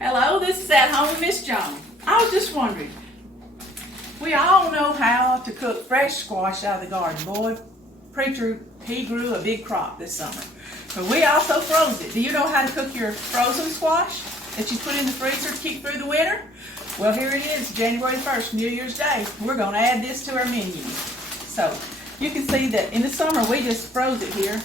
Hello, this is At Home with Miss Joan. I was just wondering, we all know how to cook fresh squash out of the garden. Boy, Preacher, he grew a big crop this summer. But we also froze it. Do you know how to cook your frozen squash that you put in the freezer to keep through the winter? Well, here it is, January 1st, New Year's Day. We're going to add this to our menu. So, you can see that in the summer we just froze it here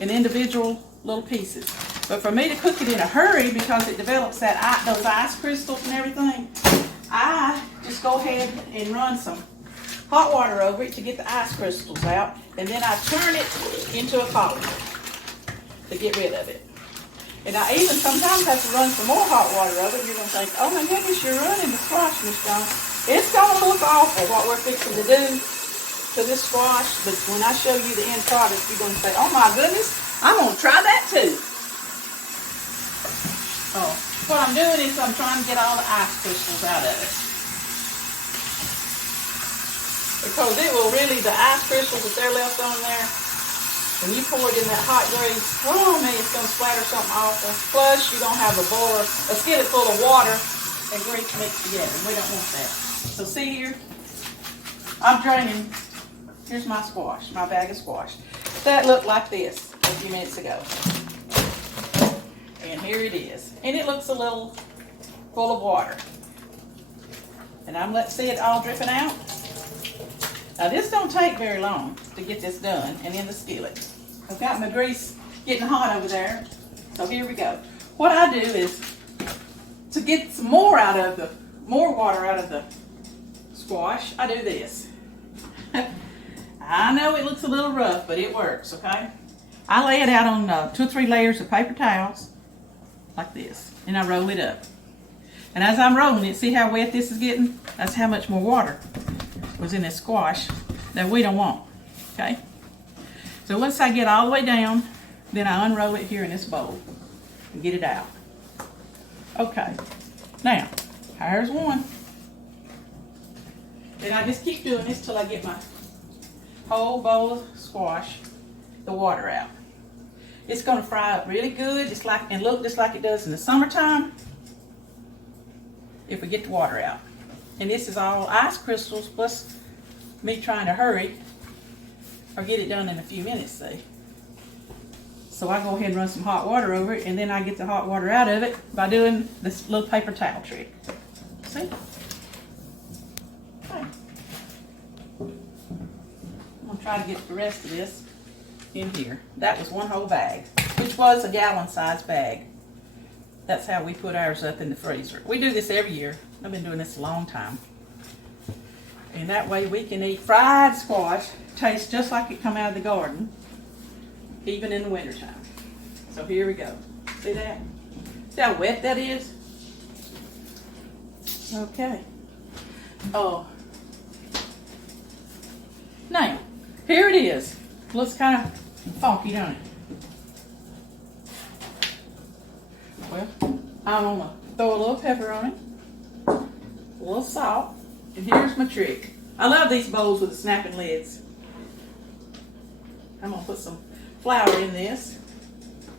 in individual little pieces. But for me to cook it in a hurry, because it develops those ice crystals and everything, I just go ahead and run some hot water over it to get the ice crystals out, and then I turn it into a colander to get rid of it. And I even sometimes have to run some more hot water over it. You're going to think, oh my goodness, you're running the squash, Miss Joan. It's going to look awful what we're fixing to do to this squash, but when I show you the end product, you're going to say, oh my goodness, I'm going to try that too. Oh, what I'm doing is I'm trying to get all the ice crystals out of it. Because it will really, the ice crystals that they're left on there, when you pour it in that hot grease, oh man, it's going to splatter something awful. Plus, you're going to have a skillet full of water and grease mixed together. We don't want that. So see here, I'm draining. Here's my squash, my bag of squash. That looked like this a few minutes ago. And here it is. And it looks a little full of water. And I'm letting see it all dripping out. Now this don't take very long to get this done and in the skillet. I've got my grease getting hot over there. So here we go. What I do is, to get some more water out of the squash, I do this. I know it looks a little rough, but it works, okay? I lay it out on 2 or 3 layers of paper towels, like this, and I roll it up. And as I'm rolling it, see how wet this is getting? That's how much more water was in this squash that we don't want, okay? So once I get all the way down, then I unroll it here in this bowl and get it out. Okay, now, here's one. Then I just keep doing this till I get my whole bowl of squash, the water out. It's going to fry up really good, and look just like it does in the summertime if we get the water out. And this is all ice crystals plus me trying to hurry or get it done in a few minutes, see. So I go ahead and run some hot water over it, and then I get the hot water out of it by doing this little paper towel trick. See? Okay. I'm going to try to get the rest of this in here. That was one whole bag, which was a gallon-sized bag. That's how we put ours up in the freezer. We do this every year. I've been doing this a long time. And that way we can eat fried squash. Tastes just like it come out of the garden, even in the wintertime. So here we go. See that? See how wet that is? Okay. Oh. Now, here it is. Looks kind of funky, don't it? Well, I'm going to throw a little pepper on it, a little salt, and here's my trick. I love these bowls with the snapping lids. I'm going to put some flour in this.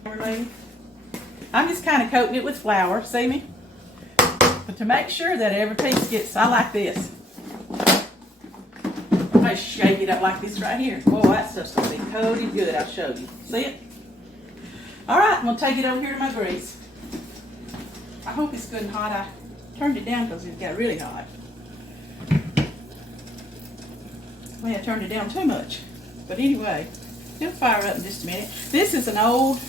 I'm just kind of coating it with flour, see me? But to make sure that every piece gets, I like this. I shake it up like this right here. Boy, that stuff's going to be coated good. I'll show you. See it? All right, I'm going to take it over here to my grease. I hope it's good and hot. I turned it down because it got really hot. Well, I turned it down too much. But anyway, it'll fire up in just a minute. This is an old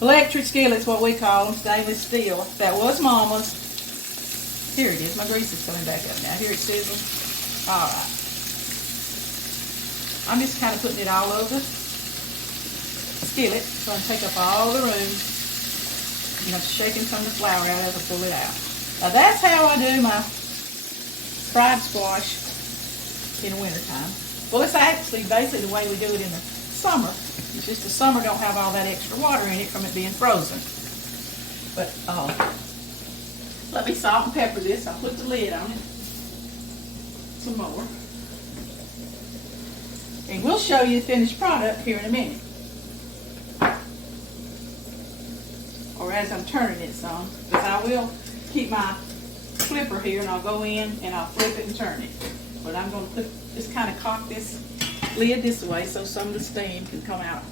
electric skillet's what we call them, stainless steel. That was Mama's. Here it is. My grease is coming back up now. Here it's sizzling. All right. I'm just kind of putting it all over the skillet. It's going to take up all the room. You know, shaking some of the flour out as I pull it out. Now that's how I do my fried squash in the wintertime. Well, it's actually basically the way we do it in the summer. It's just the summer don't have all that extra water in it from it being frozen. But let me salt and pepper this. I'll put the lid on it. Some more. And we'll show you the finished product here in a minute. or as I'm turning it some, because I will keep my flipper here and I'll go in and I'll flip it and turn it. But I'm going to just kind of cock this lid this way so some of the steam can come out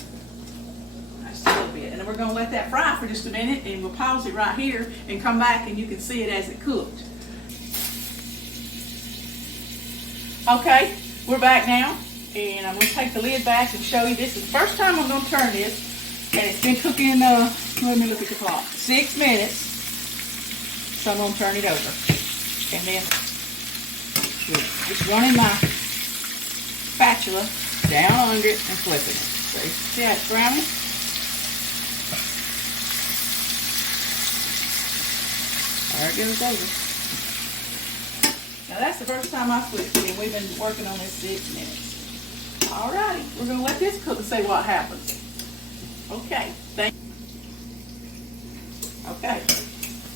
just a little bit. And then we're going to let that fry for just a minute, and we'll pause it right here and come back and you can see it as it cooked. Okay, we're back now, and I'm going to take the lid back and show you. This is the first time I'm going to turn this, and it's been cooking, let me look at the clock, 6 minutes. So I'm going to turn it over, and then just running my spatula down under it and flipping it. See how it's browning? There it goes over. Now that's the first time I flipped it, and we've been working on this 6 minutes. Alrighty, we're going to let this cook and see what happens. Okay, okay,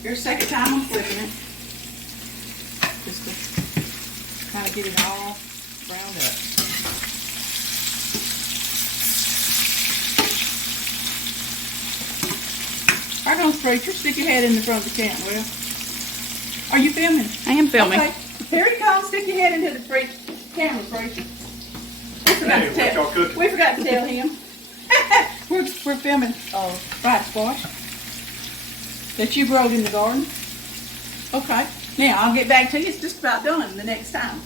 here's the second time I'm flipping it. Just to kind of get it all browned up. Right on, preacher, stick your head in the front of the camera, will you? Are you filming? I am filming. Okay. Here he comes. Stick your head into the camera, preacher. We forgot to tell him. we're filming fried squash that you growed in the garden. Okay. Now I'll get back to you. It's just about done the next time.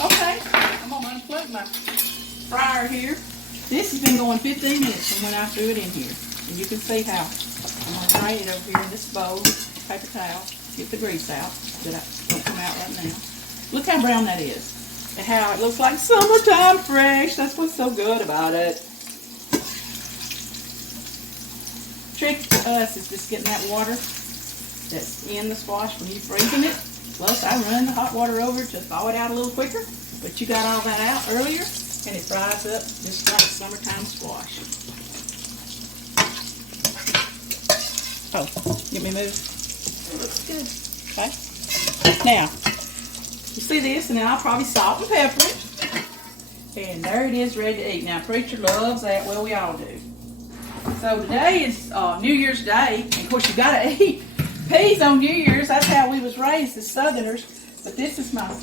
Okay. I'm gonna unplug my fryer here. This has been going 15 minutes from when I threw it in here, and you can see how. I'm going to drain it over here in this bowl, paper towel, get the grease out, that won't come out right now. Look how brown that is, and how it looks like summertime fresh. That's what's so good about it. Trick to us is just getting that water that's in the squash when you're freezing it. Plus, I run the hot water over to thaw it out a little quicker, but you got all that out earlier, and it fries up just like summertime squash. Oh, get me moved. It looks good. Okay. Now, you see this, and then I'll probably salt and pepper it. And there it is, ready to eat. Now, preacher loves that. Well, we all do. So today is New Year's Day. And of course, you got to eat peas on New Year's. That's how we was raised as Southerners. But this is my good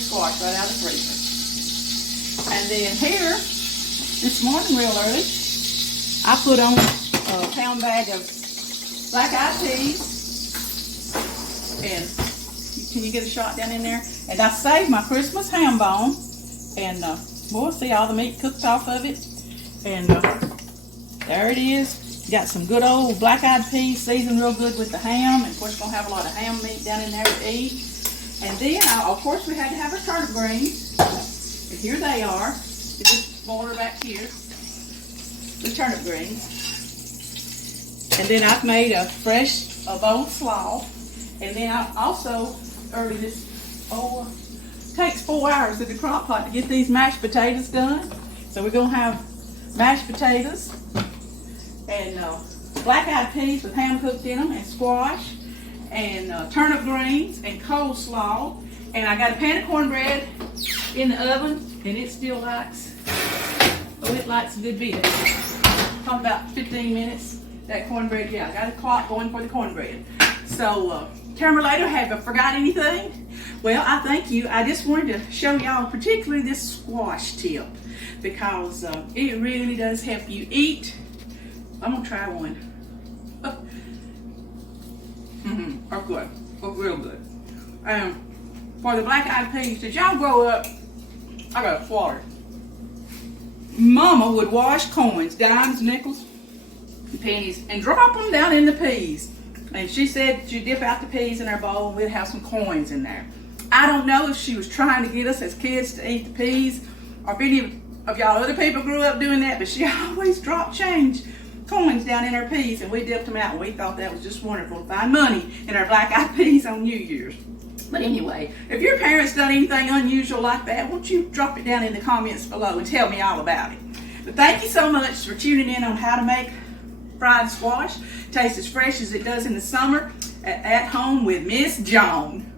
squash right out of the freezer. And then here, this morning real early, I put on a pound bag of black-eyed peas, and can you get a shot down in there? And I saved my Christmas ham bone, and we'll see all the meat cooked off of it, and there it is. Got some good old black-eyed peas, seasoned real good with the ham, and of course we're gonna have a lot of ham meat down in there to eat. And then, of course, we had to have our turnip greens, and here they are. Just boil back here, the turnip greens. And then I've made a fresh bone slaw. And then I also, early this, takes 4 hours in the crock pot to get these mashed potatoes done. So we're going to have mashed potatoes and black-eyed peas with ham cooked in them, and squash, and turnip greens, and coleslaw. And I got a pan of cornbread in the oven, and it still likes, it likes a good bit. Probably about 15 minutes. That cornbread, yeah, I got a clock going for the cornbread. So, camera later, have I forgot anything? Well, I thank you. I just wanted to show y'all particularly this squash tip, because it really does help you eat. I'm gonna try one. Are good, real good. For the black-eyed peas, did y'all grow up? I got a water. Mama would wash coins, dimes, nickels, pennies, and drop them down in the peas. And she said she'd dip out the peas in our bowl and we'd have some coins in there. I don't know if she was trying to get us as kids to eat the peas, or if any of y'all other people grew up doing that, but she always dropped coins down in her peas, and we dipped them out, and we thought that was just wonderful to find money in our black-eyed peas on New Year's. But anyway, if your parents done anything unusual like that, won't you drop it down in the comments below and tell me all about it. But thank you so much for tuning in on how to make fried squash. Tastes as fresh as it does in the summer at home with Miss Joan.